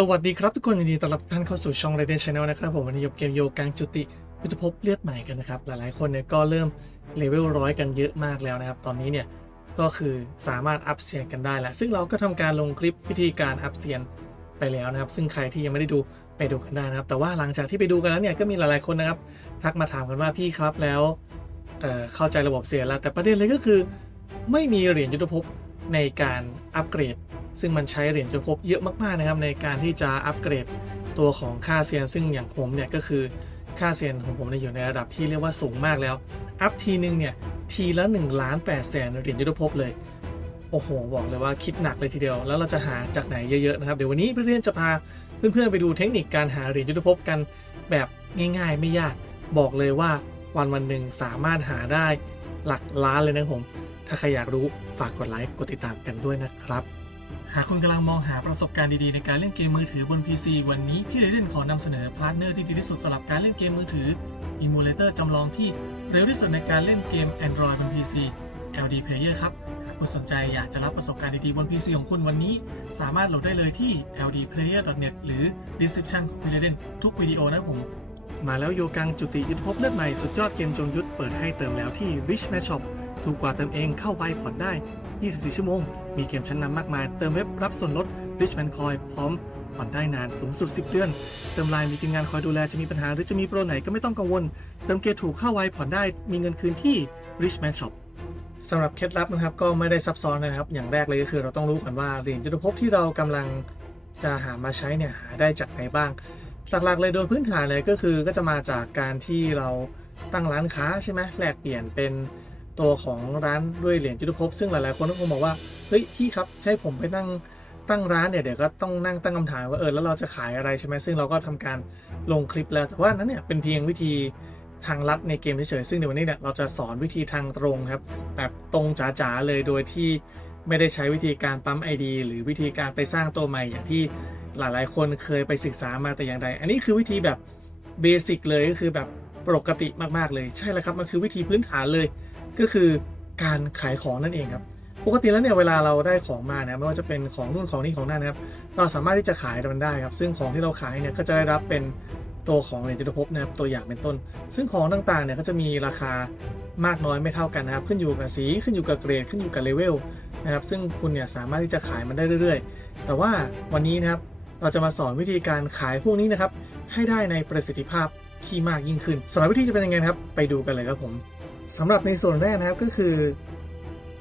สวัสดีครับทุกคนยินดีต้อนรับท่านเข้าสู่ช่อง Raiden Channel นะครับผมวันนี้ยบเกมโยกลางจุติยุทธภพเลือดใหม่กันนะครับ หลายๆคนเนี่ยก็เริ่มเลเวลร้อยกันเยอะมากแล้วนะครับ ตอนนี้เนี่ยก็คือสามารถอัพเซียนกันได้แล้ว ซึ่งเราก็ทำการลงคลิปวิธีการอัพเซียนไปแล้วนะครับ ซึ่งใครที่ยังไม่ได้ดูไปดูกันได้นะครับ แต่ว่าหลังจากที่ไปดูกันแล้วเนี่ยก็มีหลายๆคนนะครับทักมาถามกันว่าพี่ครับแล้วเเข้าใจระบบเซียนแล้ว แต่ประเด็นเลยก็คือ ไม่มีเหรียญยุทธภพในการอัปเกรด ซึ่งมันใช้เหรียญยุทธภพเยอะมากๆนะครับในการที่จะอัปเกรดตัวของค่าเซียน ซึ่งอย่างผมเนี่ยก็คือค่าเซียนของผมเนี่ยอยู่ในระดับที่เรียกว่าสูงมากแล้ว อัพทีนึงเนี่ยทีละ1ล้าน8แสนเหรียญยุทธภพเลยโอ้โห บอกเลยว่าคิดหนักเลยทีเดียว แล้วเราจะหาจากไหนเยอะๆนะครับ เดี๋ยววันนี้เพื่อนๆจะพาเพื่อนๆไปดูเทคนิคการหาเหรียญยุทธภพกันแบบง่ายๆ ไม่ยาก บอกเลยว่าวันวันหนึ่งสามารถหาได้หลักล้านเลยนะผม ถ้าใครอยากรู้ฝากกดไลค์กดติดตามกันด้วยนะครับากคุณกำลังมองหาประสบการณ์ดีๆในการเล่นเกมมือถือบน PC วันนี้พี่เรเดนขอนำเสนอพาร์ทเนอร์ที่ดีที่สุดสำหรับการเล่นเกมมือถือ Emulator จำลองที่เร็วที่สุดในการเล่นเกม Android บน PC LD Player ครับ หากคุณสนใจอยากจะรับประสบการณ์ดีๆบน PC ของคุณวันนี้ สามารถโหลดได้เลยที่ ldplayer.net หรือ description ของพี่เรเดนทุกวิดีโอนะผม มาแล้วโยกังจุติยุทธภพเลือดใหม่สุดยอดเกมจงยุทธเปิดให้เติมแล้วที่ Rich Match Shop ถูกกว่าเติมเองเข้าไวผ่อนได้ 24 ชั่วโมง มีเกมชั้นนำมากมาย เติมเว็บรับส่วนลด Rich Man Coin พร้อมผ่อนได้นานสูงสุด 10 เดือน เติมไลน์มีทีมงานคอยดูแลจะมีปัญหาหรือจะมีโปรไหนก็ไม่ต้องกังวล เติมเกียร์ถูกเข้าไวผ่อนได้มีเงินคืนที่ Rich Man Shop สำหรับเคล็ดลับนะครับก็ไม่ได้ซับซ้อนนะครับ อย่างแรกเลยก็คือเราต้องรู้ก่อนว่าเหรียญยุทธภพที่เรากำลังจะหามาใช้เนี่ยหาได้จากไหนบ้าง หลักๆเลยโดยพื้นฐานเลยก็คือก็จะมาจากการที่เราตั้งร้านค้าใช่ไหมแลกเปลี่ยนเป็น ตัวของร้านด้วยเหรียญยุทธภพซึ่งหลายๆคนก็คงบอกว่าเฮ้ยพี่ครับใช่ผมไปตั้งตั้งร้านเนี่ยเดี๋ยวก็ต้องนั่งตั้งคำถามว่าเออแล้วเราจะขายอะไรใช่ไหมซึ่งเราก็ทำการลงคลิปแล้ว แต่ว่านั้นเนี่ยเป็นเพียงวิธีทางลัดในเกมเฉยๆซึ่งในวันนี้เนี่ยเราจะสอนวิธีทางตรงครับแบบตรงจ๋าๆเลยโดยที่ไม่ได้ใช้วิธีการปั๊ม ID หรือวิธีการไปสร้างตัวใหม่อย่างที่หลายๆ คนเคยไปศึกษามาแต่อย่างใด อันนี้คือวิธีแบบเบสิกเลยก็คือแบบปกติมากๆเลย ใช่แล้วครับ มันคือวิธีพื้นฐานเลย ก็คือการขายของนั่นเองครับปกติแล้วเนี่ยเวลาเราได้ของมาเนี่ยไม่ว่าจะเป็นของนู่นของนี่ของนั่นนะครับเราสามารถที่จะขายมันได้ครับซึ่งของที่เราขายเนี่ยก็จะได้รับเป็นตัวของเหรียญจุลภพนะครับตัวอย่างเป็นต้น ซึ่งของต่างๆเนี่ยก็จะมีราคามากน้อยไม่เท่ากันนะครับ ขึ้นอยู่กับสีขึ้นอยู่กับเกรด ขึ้นอยู่กับเลเวลนะครับ ซึ่งคุณเนี่ยสามารถที่จะขายมันได้เรื่อยๆ แต่ว่าวันนี้นะครับเราจะมาสอนวิธีการขายพวกนี้นะครับ ให้ได้ในประสิทธิภาพที่มากยิ่งขึ้นสำหรับวิธีจะเป็นยังไงครับ ไปดูกันเลยครับผม สำหรับในส่วนแรกนะครับก็คือ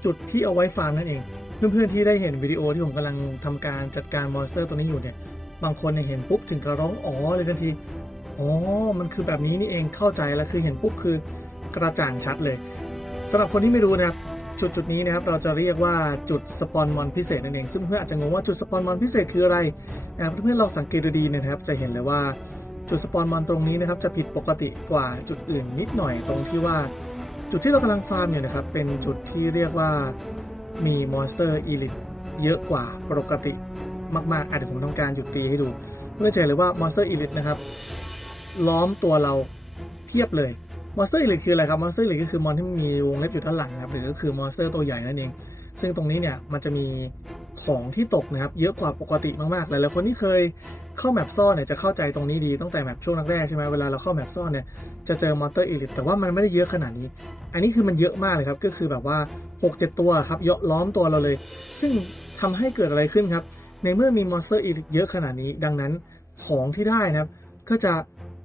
จุดที่เอาไว้ฟาร์มนั่นเอง เพื่อนๆที่ได้เห็นวิดีโอที่ผมกำลังทำการจัดการมอนสเตอร์ตัวนี้อยู่เนี่ยบางคนเนี่ยเห็นปุ๊บถึงกับร้องอ๋อเลยทันทีอ๋อมันคือแบบนี้นี่เองเข้าใจแล้วคือเห็นปุ๊บคือกระจ่างชัดเลยสำหรับคนที่ไม่รู้นะครับจุดจุดนี้นะครับเราจะเรียกว่าจุดสปอนมอนพิเศษนั่นเอง ซึ่งเพื่อนอาจจะงงว่าจุดสปอนมอนพิเศษคืออะไรนะครับเพื่อนๆลองสังเกตดูดีนะครับ จะเห็นเลยว่าจุดสปอนมอนตรงนี้นะครับจะผิดปกติกว่าจุดอื่นนิดหน่อยตรงที่ว่า จุดที่เรากำลังฟาร์มอยู่นะครับ เป็นจุดที่เรียกว่ามีมอนสเตอร์อีลิทเยอะกว่าปกติมากๆ อาจจะผมต้องการหยุดตีให้ดู เพื่อจะเห็นเลยว่ามอนสเตอร์อีลิทนะครับ ล้อมตัวเราเพียบเลยมอนสเตอร์อีลิทคืออะไรครับมอนสเตอร์อีลิทก็คือมอนที่มีวงเล็บอยู่ด้านหลังนะครับหรือก็คือมอนสเตอร์ตัวใหญ่นั่นเอง ซึ่งตรงนี้เนี่ยมันจะมีของที่ตกนะครับเยอะกว่าปกติมากๆหลายๆคนที่เคยเข้าแมปซ่อนเนี่ยจะเข้าใจตรงนี้ดีตั้งแต่แมปช่วงแรกๆใช่ไหมเวลาเราเข้าแมปซ่อนเนี่ยจะเจอมอนเตอร์อีลิทแต่ว่ามันไม่ได้เยอะขนาดนี้ อันนี้คือมันเยอะมากเลยครับก็คือแบบว่า 6-7 ตัวครับเยอะล้อมตัวเราเลย ซึ่งทำให้เกิดอะไรขึ้นครับในเมื่อมีมอนสเตอร์อีลิทเยอะขนาดนี้ ดังนั้นของที่ได้นะครับก็จะ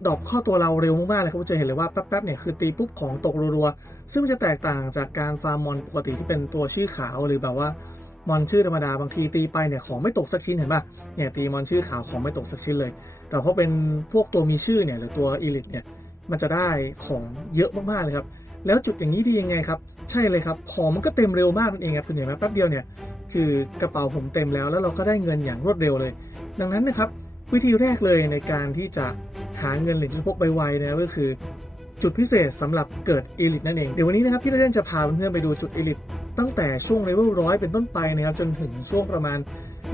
ดรอปเข้าตัวเราเร็วมากๆเลยครับจะเห็นเลยว่าแป๊บๆเนี่ยคือตีปุ๊บของตกรัวๆซึ่งมันจะแตกต่างจากการฟาร์มมอนปกติที่เป็นตัวชื่อขาวหรือแบบว่ามอนชื่อธรรมดาบางทีตีไปเนี่ยของไม่ตกสักชิ้นเห็นป่ะเนี่ยตีมอนชื่อขาวของไม่ตกสักชิ้นเลย แต่พอเป็นพวกตัวมีชื่อเนี่ยหรือตัวอีลิทเนี่ยมันจะได้ของเยอะมากๆเลยครับแล้วจุดอย่างนี้ดียังไงครับ ใช่เลยครับ ของมันก็เต็มเร็วมากนั่นเองครับคุณเห็นไหมแป๊บเดียวเนี่ยคือกระเป๋าผมเต็มแล้วแล้วเราก็ได้เงินอย่างรวดเร็วเลย ดังนั้นนะครับ วิธีแรกเลยในการที่จะหาเงินเหรียญจุดพกไวนะก็คือ จุดพิเศษสำหรับเกิดเอลิทนั่นเอง เดี๋ยววันนี้นะครับพี่เล่นจะพาเพื่อนๆไปดูจุดเอลิทตั้งแต่ช่วงเลเวลร้อยเป็นต้นไปนะครับจนถึงช่วงประมาณ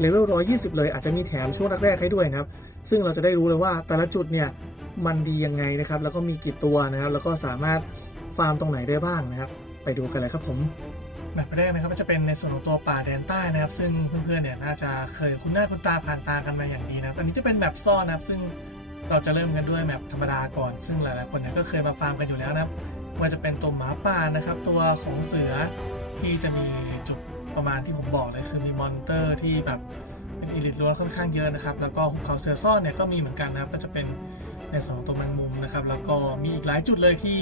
เลเวลร้อยยี่สิบเลยอาจจะมีแถมช่วงแรกๆให้ด้วยนะครับ ซึ่งเราจะได้รู้เลยว่าแต่ละจุดเนี่ยมันดียังไงนะครับ แล้วก็มีกี่ตัวนะครับ แล้วก็สามารถฟาร์มตรงไหนได้บ้างนะครับ ไปดูกันเลยครับผมแมปแรกนะครับก็จะเป็นในส่วนของตัวป่าแดนใต้นะครับ ซึ่งเพื่อนๆเนี่ยน่าจะเคยคุ้นหน้าคุ้นตาผ่านตากันมาอย่างดีนะครับอันนี้จะเป็นแมปซ่อนนะครับ ซึ่งเราจะเริ่มกันด้วยแมปธรรมดาก่อน ซึ่งหลายๆคนเนี่ยก็เคยมาฟาร์มกันอยู่แล้วนะครับว่าจะเป็นตัวหมาป่านะครับ ตัวของเสือที่จะมีจุดประมาณที่ผมบอกเลยคือมีมอนเตอร์ที่แบบเป็นอิลิทล้วนค่อนข้างเยอะนะครับ แล้วก็หุบเขาเสือซ่อนเนี่ยก็มีเหมือนกันนะครับ ก็จะเป็นในส่วนของตัวแมงมุมนะครับ แล้วก็มีอีกหลายจุดเลยที่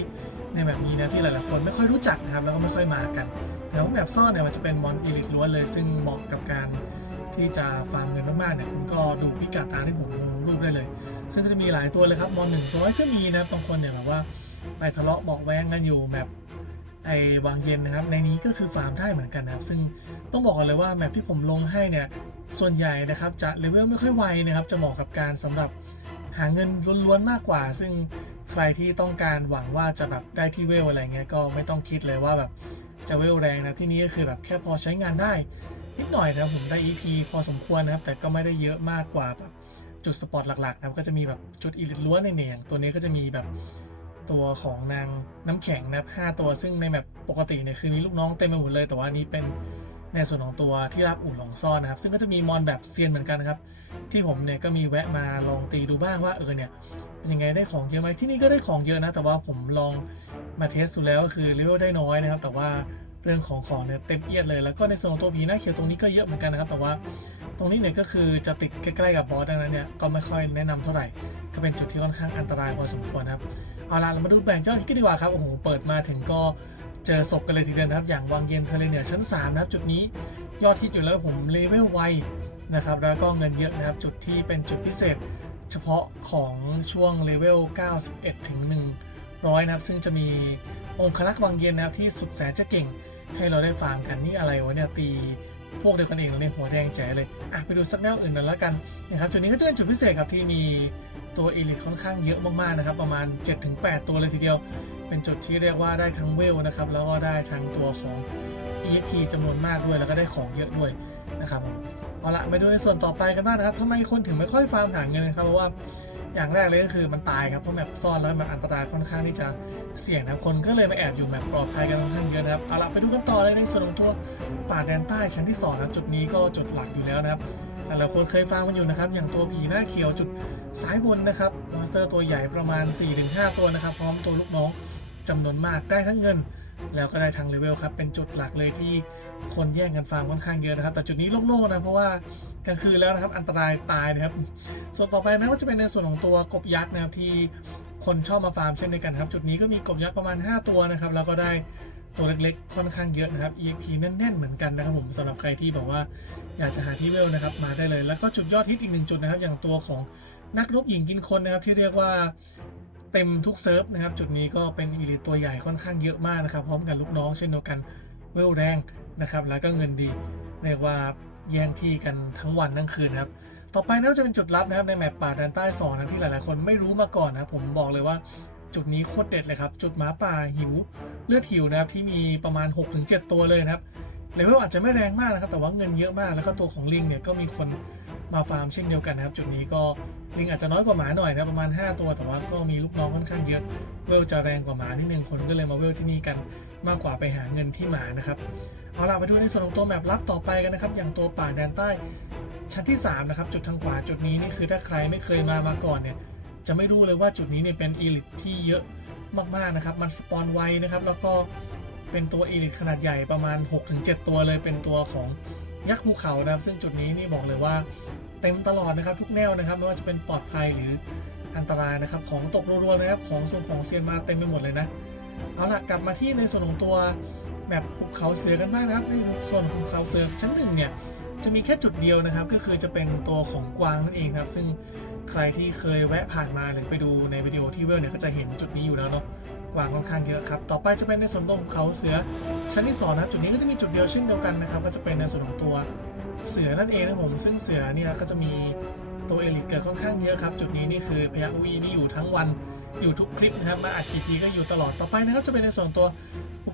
ในแบบนี้นะที่หลายๆคนไม่ค่อยรู้จักนะครับแล้วก็ไม่ค่อยมากันแต่ว่าแบบซ่อนเนี่ยมันจะเป็นมอนอิลิทล้วนเลย ซึ่งเหมาะกับการที่จะฟาร์มเงินมากๆเนี่ยคุณก็ดูพิกัดตามที่ผมลงรูปได้เลย ซึ่งก็จะมีหลายตัวเลยครับมอนหนึ่งร้อยก็มีนะบางคนเนี่ยแบบว่าไปทะเลาะเบาแว้งกันอยู่แบบไอ้วางเย็นนะครับ ในนี้ก็คือฟาร์มได้เหมือนกันนะครับ ซึ่งต้องบอกกันเลยว่าแมปที่ผมลงให้เนี่ยส่วนใหญ่นะครับจะเลเวลไม่ค่อยไวนะครับ จะเหมาะกับการสำหรับหาเงินล้วนๆมากกว่า ซึ่ง ใครที่ต้องการหวังว่าจะแบบได้ที่เวลอะไรเงี้ยก็ไม่ต้องคิดเลยว่าแบบจะเวลแรงนะที่นี้ก็คือแบบแค่พอใช้งานได้ นิดหน่อยนะผมได้ EP พอสมควรนะครับ แต่ก็ไม่ได้เยอะมากกว่าแบบจุดสปอตหลักๆนะครับก็จะมีแบบจุดอิลิทล้วนในเนียงตัวนี้ก็จะมีแบบตัวของนางน้ำแข็งนะครับ5ตัวซึ่งในแบบปกติเนี่ยคือมีลูกน้องเต็มไปหมดเลย แต่ว่านี้เป็นในส่วนของตัวที่รับอุ่นหลงซ่อนนะครับ ซึ่งก็จะมีมอนแบบเซียนเหมือนกันนะครับ ที่ผมเนี่ยก็มีแวะมาลองตีดูบ้างว่าเออเนี่ย ยังไงได้ของเยอะไหมที่นี่ก็ได้ของเยอะนะ แต่ว่าผมลองมาเทสดูแล้วก็คือเลเวลได้น้อยนะครับ แต่ว่าเรื่องของของเนี่ยเต็มเอียดเลย แล้วก็ในส่วนของตัวผีหน้าเขียวตรงนี้ก็เยอะเหมือนกันนะครับ แต่ว่าตรงนี้เนี่ยก็คือจะติดใกล้ๆกับบอสดังนั้นเนี่ยก็ไม่ค่อยแนะนำเท่าไหร่ ก็เป็นจุดที่ค่อนข้างอันตรายพอสมควรนะครับ เอาล่ะเรามาดูแบ่งเจ้าที่กันดีกว่าครับ โอ้โห เปิดมาถึงก็เจอศพกันเลยทีเดียวนะครับ อย่างวังเย็นเทเลเนียชั้น 3 นะครับ จุดนี้ยอดฮิตอยู่แล้วผมเลเวลไวนะครับ แล้วก็เงินเยอะนะครับ จุดที่เป็นจุดพิเศษ เฉพาะของช่วงเลเวล 91 ถึง 100 นะครับ ซึ่งจะมีองคลักษ์วังเย็นนะครับที่สุดแสนจะเก่ง ให้เราได้ฟังกันนี่อะไรวะเนี่ยตีพวกเดียวกันเองเลยหัวแดงแจ๋เลย อะ ไปดูสักแนวอื่นหน่อยแล้วกันนะครับจุดนี้ก็จะเป็นจุดพิเศษครับที่มีตัวเอลิทค่อนข้างเยอะมากๆนะครับ ประมาณ 7-8 ตัวเลยทีเดียว เป็นจุดที่เรียกว่าได้ทั้งเวลนะครับ แล้วก็ได้ทั้งตัวของ EXP จำนวนมากด้วยแล้วก็ได้ของเยอะด้วยนะครับ เอาละไปดูในส่วนต่อไปกันบ้างนะครับทำไมคนถึงไม่ค่อยฟาร์มหาเงินนะครับเพราะว่าอย่างแรกเลยก็คือมันตายครับเพราะแมปซ่อนแล้วมันอันตรายค่อนข้างที่จะเสี่ยงนะคนก็เลยมาแอบอยู่แมปปลอดภัยกันค่อนข้างเยอะนะครับเอาละไปดูกันต่อเลยในส่วนของตัวป่าแดนใต้ชั้นที่สองนะจุดนี้ก็จุดหลักอยู่แล้วนะครับหลายคนเคยฟังมันอยู่นะครับ อย่างตัวผีหน้าเขียวจุดซ้ายบนนะครับมอนสเตอร์ตัวใหญ่ประมาณ 4-5 ตัวนะครับ พร้อมตัวลูกน้องจำนวนมากได้ทั้งเงิน แล้วก็ได้ทางเลเวลครับ เป็นจุดหลักเลยที่ คนแย่งกันฟาร์มค่อนข้างเยอะนะครับ แต่จุดนี้โล่งๆนะเพราะว่ากลางคืนแล้วนะครับอันตรายตายนะครับ ส่วนต่อไปนะก็จะเป็นในส่วนของตัวกบยักษ์นะครับที่คนชอบมาฟาร์มเช่นเดียวกันครับ จุดนี้ก็มีกบยักษ์ประมาณ 5 ตัวนะครับ แล้วก็ได้ตัวเล็กๆ ค่อนข้างเยอะนะครับ EXP แน่นๆ เหมือนกันนะครับผมสำหรับใครที่บอกว่าอยากจะหาที่เวลนะครับมาได้เลย แล้วก็จุดยอดฮิตอีกหนึ่งจุดนะครับ อย่างตัวของนักรบหญิงกินคนนะครับที่เรียกว่าเต็มทุกเซิร์ฟนะครับ จุดนี้ก็เป็นอีลิตตัวใหญ่ค่อนข้างเยอะมากนะครับ พร้อมกับลูกน้องเช่นเดียวกันเวลแรง นะครับ แล้วก็เงินดีเรียกว่าแย่งที่กันทั้งวันทั้งคืนนะครับ ต่อไปนะครับจะเป็นจุดลับนะครับในแมปป่าแดนใต้สองนะที่หลายๆ คนไม่รู้มาก่อนนะครับผมบอกเลยว่าจุดนี้โคตรเด็ดเลยครับ จุดหมาป่าหิวเลือดหิวนะครับที่มีประมาณ 6-7 ตัวเลยนะครับเลเวลอาจจะไม่แรงมากนะครับ แต่ว่าเงินเยอะมาก แล้วก็ตัวของลิงเนี่ยก็มีคนมาฟาร์มเช่นเดียวกันนะครับ จุดนี้ก็ลิงอาจจะน้อยกว่าหมาหน่อยนะประมาณ 5 ตัวแต่ว่าก็มีลูกน้องค่อนข้างเยอะเวลจะแรงกว่าหมานิดนึงคนก็เลยมาเวลที่นี่กันมากกว่าไปหาเงินที่หมานะครับ เอาล่ะไปดูในส่วนของตัวแมปลับต่อไปกันนะครับ อย่างตัวป่าแดนใต้ชั้นที่ 3 นะครับ จุดทางขวาจุดนี้นี่คือถ้าใครไม่เคยมามาก่อนเนี่ย จะไม่รู้เลยว่าจุดนี้เนี่ยเป็นอีลิทที่เยอะมากๆนะครับ มันสปอนไวนะครับ แล้วก็เป็นตัวอีลิทขนาดใหญ่ประมาณ 6-7 ตัวเลยเป็นตัวของยักษ์ภูเขานะครับ ซึ่งจุดนี้นี่บอกเลยว่าเต็มตลอดนะครับทุกแนวนะครับ ไม่ว่าจะเป็นปลอดภัยหรืออันตรายนะครับ ของตกรัวๆนะครับของส่งของเซียนมาเต็มไปหมดเลยนะ เอาล่ะกลับมาที่ในส่วนของตัว แบบภูเขาเสือกันบ้างนะครับในส่วนของภูเขาเสือชั้นหนึ่งเนี่ยจะมีแค่จุดเดียวนะครับ ก็คือจะเป็นตัวของกวางนั่นเองครับ ซึ่งใครที่เคยแวะผ่านมาหรือไปดูในวิดีโอที่เวลเนี่ยก็จะเห็นจุดนี้อยู่แล้วเนาะกวางค่อนข้างเยอะครับ ต่อไปจะเป็นในส่วนตัวของเขาเสือชั้นที่สองนะจุดนี้ก็จะมีจุดเดียวเช่นเดียวกันนะครับ ก็จะเป็นในส่วนของตัวเสือนั่นเองนะผมซึ่งเสือเนี่ยก็จะมีตัวเอลิทเกิดค่อนข้างเยอะครับ จุดนี้นี่คือพยาอุยนี่อยู่ทั้งวันอยู่ทุกคลิปนะครับมาอัดกี่ทีก็อยู่ตลอดต่อไปนะครับจะเป็นในส่วนตัว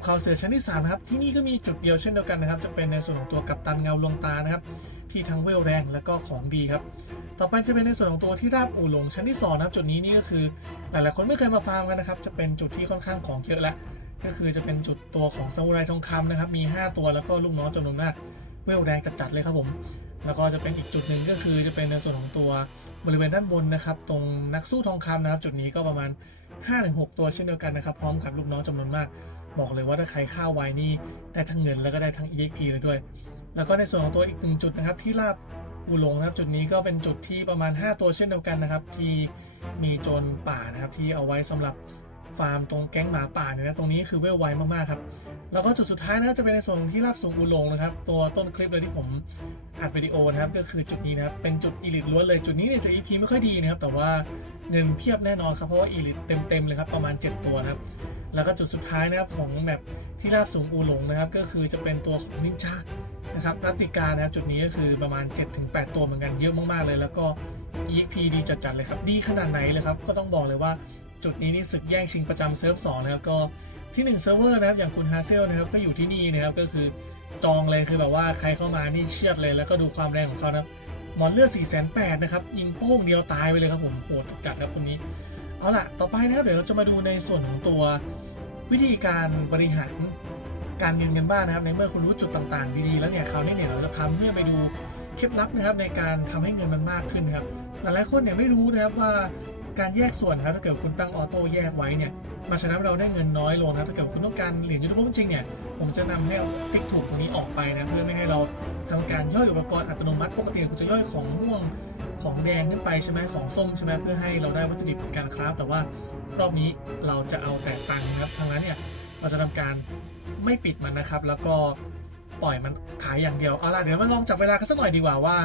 ข่าวเสือชั้นที่3นะครับที่นี่ก็มีจุดเดียวเช่นเดียวกันนะครับ จะเป็นในส่วนของตัวกัปตันเงาลวงตานะครับที่ทั้งเวลแรงและก็ของดีครับ ต่อไปจะเป็นในส่วนของตัวที่ราบอู่หลงชั้นที่2นะครับจุดนี้นี่ก็คือหลายๆคนไม่เคยมาฟาร์มกันนะครับ จะเป็นจุดที่ค่อนข้างของเยอะและ ก็คือจะเป็นจุดตัวของซามูไรทองคำนะครับมี 5 ตัวแล้วก็ลูกน้องจำนวนมากเวลแรงจัดๆเลยครับผม แล้วก็จะเป็นอีกจุดหนึ่งก็คือจะเป็นในส่วนของตัวบริเวณด้านบนนะครับ ตรงนักสู้ทองคำนะครับ จุดนี้ก็ประมาณ 5-6 ตัวเช่นเดียวกันนะครับ พร้อมกับลูกน้องจำนวนมาก บอกเลยว่าถ้าใครเข้าไว้นี่ได้ทั้งเงินแล้วก็ได้ทั้ง EXP เลยด้วย แล้วก็ในส่วนของตัวอีกหนึ่งจุดนะครับที่ลาบอูหลงนะครับจุดนี้ก็เป็นจุดที่ประมาณ 5 ตัวเช่นเดียวกันนะครับ ที่มีโจรป่านะครับที่เอาไว้สำหรับ ฟาร์มตรงแก๊งหมาป่าเนี่ยนะตรงนี้คือเวลไวมากๆครับแล้วก็จุดสุดท้ายนะจะเป็นในส่วนที่ราบสูงอูหลงนะครับตัวต้นคลิปเลยที่ผมอัดวิดีโอนะครับก็คือจุดนี้นะครับเป็นจุดอีลิทล้วนเลยจุดนี้เนี่ยจะ EP ไม่ค่อยดีนะครับแต่ว่าเงินเพียบแน่นอนครับเพราะว่าอีลิทเต็มๆเลยครับประมาณ 7 ตัวนะครับแล้วก็จุดสุดท้ายนะครับของแมปที่ราบสูงอูหลงนะครับก็คือจะเป็นตัวของนินจานะครับรัติกานะครับจุดนี้ก็คือประมาณ 7-8 ตัวเหมือนกันเยอะมากๆเลย แล้วก็ EXP ดีจัดๆเลยครับดีขนาดไหนเลยครับก็ต้องบอกเลยว่า จุดนี้นี่ศึกแย่งชิงประจำเซิร์ฟสองนะครับก็ที่1เซิร์ฟเวอร์นะครับอย่างคุณฮาเซลนะครับก็อยู่ที่นี่นะครับก็คือจองเลยคือแบบว่าใครเข้ามานี่เชียดเลยแล้วก็ดูความแรงของเขานะครับหมอนเลือด4 8 0 0 0นะครับยิงโป้งเดียวตายไปเลยครับผมโหดจัดครับคนนี้ เอาล่ะ ต่อไปนะครับเดี๋ยวเราจะมาดูในส่วนของตัววิธีการบริหารการเงินกันบ้างนะครับในเมื่อคุณรู้จุดต่างๆดีๆแล้วเนี่ยคราวนี้เนี่ยเราจะพาเพื่อนไปดูเคล็ดลับนะครับในการทำให้เงินมันมากขึ้นนะครับหลายๆคนเนี่ยไม่รู้นะครับว่า การแยกส่วนครับถ้าเกิดคุณตั้งออโต้แยกไว้เนี่ยมันะเราได้เงินน้อยลงนะครับถ้าเกิดคุณต้องการเหรียญยูทูบจริงเนี่ยผมจะนำให้ติ๊กถูกตรงนี้ออกไปนะเพื่อไม่ให้เราทำการย่อยอุปกรณ์อัตโนมัติปกติคุณจะย่อยของม่วงของแดงขึ้นไปใช่ไหมของส้มใช่ไหมเพื่อให้เราได้วัตถุดิบในการคราฟแต่ว่ารอบนี้เราจะเอาแต่ตังค์นะครับทางนั้นเนี่ยเราจะทำการไม่ปิดมันนะครับ แล้วก็ปล่อยมันขายอย่างเดียวเอาล่ะเดี๋ยวมาลองจับเวลากันสักหน่อยดีกว่าว่า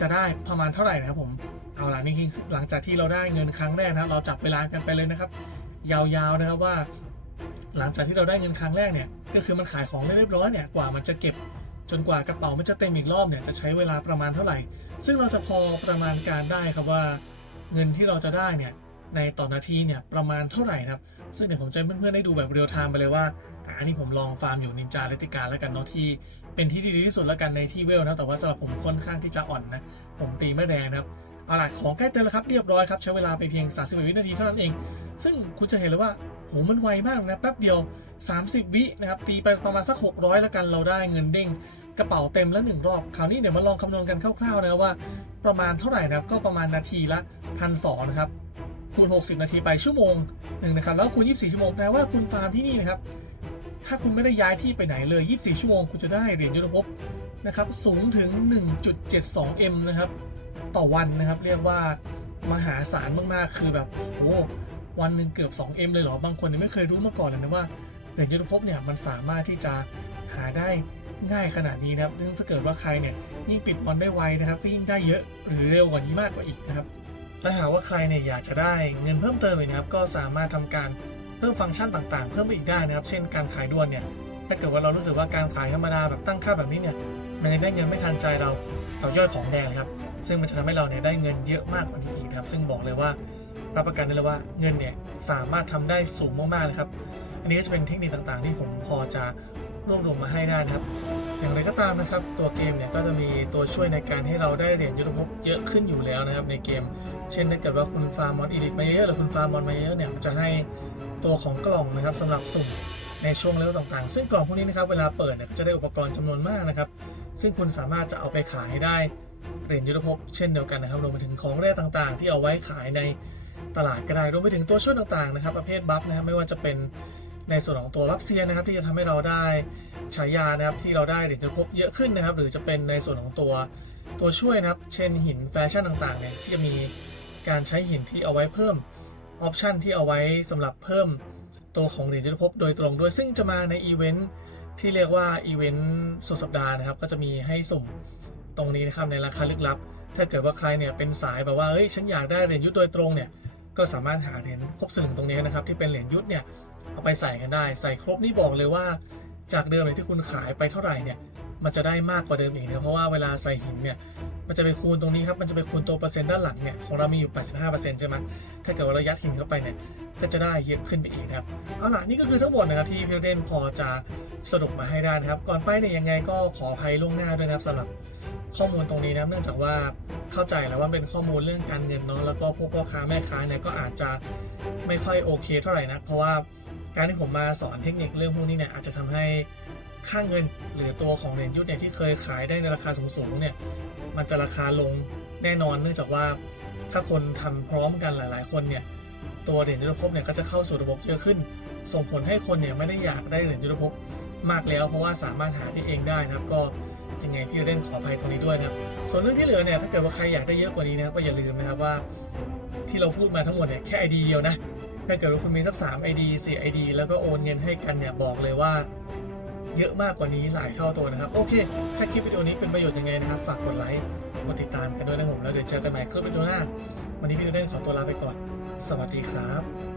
จะได้ประมาณเท่าไหร่นะครับผม เอาล่ะนี่คือหลังจากที่เราได้เงินครั้งแรกนะเราจับเวลากันไปเลยนะครับ ยาวๆนะครับว่า หลังจากที่เราได้เงินครั้งแรกเนี่ยก็คือมันขายของได้เรียบร้อยเนี่ยกว่ามันจะเก็บจนกว่ากระเป๋ามันจะเต็มอีกรอบเนี่ยจะใช้เวลาประมาณเท่าไหร่ ซึ่งเราจะพอประมาณการได้ครับว่า เงินที่เราจะได้เนี่ยในต่อนาทีเนี่ยประมาณเท่าไหร่นะครับ ซึ่งเดี๋ยวผมจะให้เพื่อนๆได้ดูแบบเรียลไทม์ไปเลยว่าอ่านี่ผมลองฟาร์มอยู่นินจาเลติกาแล้วกันเนาะที่เป็นที่ดีที่สุดแล้วกันในที่เวลนะแต่ว่าสำหรับผมค่อนข้างที่จะอ่อนนะผมตีไม่แรงนะครับ เอาล่ะของใกล้เต็มแล้วครับเรียบร้อยครับใช้เวลาไปเพียง 30 วินาทีเท่านั้นเอง ซึ่งคุณจะเห็นเลยว่าโหมันไวมากนะแป๊บเดียว 30 วินะครับตีไปประมาณสัก 600 แล้วกันเราได้เงินเด้งกระเป๋าเต็มแล้วหนึ่งรอบ คราวนี้เดี๋ยวมาลองคำนวณกันคร่าวๆนะว่าประมาณเท่าไหร่นะครับก็ประมาณนาทีละพันสองนะครับคูณ 60 นาทีไปชั่วโมงหนึ่งนะครับแล้วคูณ 24 ชั่วโมงแปลว่าคุณฟาร์มที่นี่นะครับถ้าคุณไม่ได้ย้ายที่ไปไหนเลย 24 ชั่วโมงคุณจะได้เหรียญยุทธภพนะครับสูงถึง 1.72M นะครับ ต่อวันนะครับ เรียกว่ามหาศาลมากๆ คือแบบโอ้วันหนึ่งเกือบ 2M เลยเหรอบางคนเนี่ยไม่เคยรู้มาก่อนเลยนะว่าเหรียญยุทธภพเนี่ยมันสามารถที่จะหาได้ง่ายขนาดนี้นะครับซึ่งถ้าเกิดว่าใครเนี่ยยิ่งปิดบอลได้ไวนะครับก็ยิ่งได้เยอะหรือเร็วกว่านี้มากกว่าอีกนะครับและหากว่าใครเนี่ยอยากจะได้เงินเพิ่มเติมนะครับ ก็สามารถทำการเพิ่มฟังก์ชันต่างๆ เพิ่มไปอีกได้นะครับ เช่นการขายด่วนเนี่ยถ้าเกิดว่าเรารู้สึกว่าการขายธรรมดาแบบตั้งค่าแบบนี้เนี่ยมันยังได้เงินไม่ทันใจเราเราย่อยของแดงเลยครับ ซึ่งมันจะทำให้เราเนี่ยได้เงินเยอะมากกว่านี้อีกนครับ ซึ่งบอกเลยว่ารับประกันได้เลยว่าเงินเนี่ยสามารถทำได้สูงมากๆเลยครับ อันนี้ก็จะเป็นเทคนิคต่างๆ ที่ผมพอจะรวบรวมมาให้ได้นะครับ อย่างไรก็ตามนะครับ ตัวเกมเนี่ยก็จะมีตัวช่วยในการให้เราได้เหรียญยุทธภพเยอะขึ้นอยู่แล้วนะครับในเกม เช่นถ้าเกิดว่าคุณฟาร์มมอนอีลิทมาเยอะหรือคุณฟาร์มมอนมาเยอะเนี่ยมันจะให้ตัวของกล่องนะครับสำหรับสุ่มในช่วงเลเวลต่างๆ ซึ่งกล่องพวกนี้นะครับเวลาเปิดเนี่ยจะได้อุปกรณ์จำนวนมากนะครับ ซึ่งคุณสามารถจะเอาไปขายได้ เหรียญยุทธภพเช่นเดียวกันนะครับรวมไปถึงของแร่ต่างๆ ที่เอาไว้ขายในตลาดก็ได้รวมไปถึงตัวช่วยต่างๆนะครับ ประเภทบัฟนะครับไม่ว่าจะเป็นในส่วนของตัวรับเซียนนะครับ ที่จะทำให้เราได้ฉายานะครับที่เราได้เหรียญยุทธภพเยอะขึ้นนะครับ หรือจะเป็นในส่วนของตัวตัวช่วยนะครับ เช่นหินแฟชั่นต่างๆเนี่ยที่จะมีการใช้หินที่เอาไว้เพิ่มออปชันที่เอาไว้สำหรับเพิ่มตัวของเหรียญยุทธภพโดยตรงด้วยซึ่งจะมาในอีเวนท์ที่เรียกว่าอีเวนต์สุดสัปดาห์นะครับ ก็จะมีให้สุ่ม ตรงนี้นะครับในราคาลึกลับ ถ้าเกิดว่าใครเนี่ยเป็นสายแบบว่าเฮ้ยฉันอยากได้เหรียญยุทธโดยตรงเนี่ยก็สามารถหาเหรียญครบสลึงตรงนี้นะครับที่เป็นเหรียญยุทธเนี่ยเอาไปใส่กันได้ ใส่ครบนี่บอกเลยว่า จากเดิมเนี่ยที่คุณขายไปเท่าไหร่เนี่ยมันจะได้มากกว่าเดิมอีกนะเพราะว่าเวลาใส่หินเนี่ยมันจะไปคูณตรงนี้ครับมันจะไปคูณตัวเปอร์เซ็นต์ด้านหลังเนี่ยของเรามีอยู่ 85%ใช่ไหมถ้าเกิดว่าเรายัดหินเข้าไปเนี่ยก็จะได้เยอะขึ้นไปอีกนะครับเอาล่ะนี่ก็คือทั้งหมดนะครับที่พี่เดนพอจะสรุปมาให้ได้นะครับ ก่อนไปเนี่ยยังไงก็ขออภัยล่วงหน้าด้วยนะครับสำหรับ ข้อมูลตรงนี้นะเนื่องจากว่าเข้าใจแล้วว่าเป็นข้อมูลเรื่องการเงินเนาะแล้วก็พวกพ่อค้าแม่ค้าเนี่ยก็อาจจะไม่ค่อยโอเคเท่าไหร่นะเพราะว่าการที่ผมมาสอนเทคนิคเรื่องพวกนี้เนี่ยอาจจะทำให้ค่าเงินหรือตัวของเหรียญยุทธเนี่ยที่เคยขายได้ในราคาสูงๆเนี่ยมันจะราคาลงแน่นอนเนื่องจากว่าถ้าคนทำพร้อมกันหลาย ๆ คนเนี่ยตัวเหรียญยุทธภพเนี่ยก็จะเข้าสู่ระบบเยอะขึ้น ส่งผลให้คนเนี่ยไม่ได้อยากได้เหรียญยุทธภพมากแล้ว เพราะว่าสามารถหาได้เองได้นะครับก็ ยังไงพี่เล่นขออภัยตรงนี้ด้วยนะครับส่วนเรื่องที่เหลือเนี่ยถ้าเกิดว่าใครอยากได้เยอะกว่านี้นะก็อย่าลืมนะครับว่าที่เราพูดมาทั้งหมดเนี่ยแค่ ID เดียเดียวนะถ้าเกิดว่าคุณมีสัก3 ID 4 ID แล้วก็โอนเงินให้กันเนี่ยบอกเลยว่าเยอะมากกว่านี้หลายเท่าตัวนะครับ โอเค ถ้าคลิปวิดีโอนี้เป็นประโยชน์ยังไงนะครับ ฝากกดไลค์กดติดตามกันด้วยนะผม แล้วเดี๋ยวเจอกันใหม่คลิปวิดีโอหน้า วันนี้พี่โดเดนขอตัวลาไปก่อน สวัสดีครับ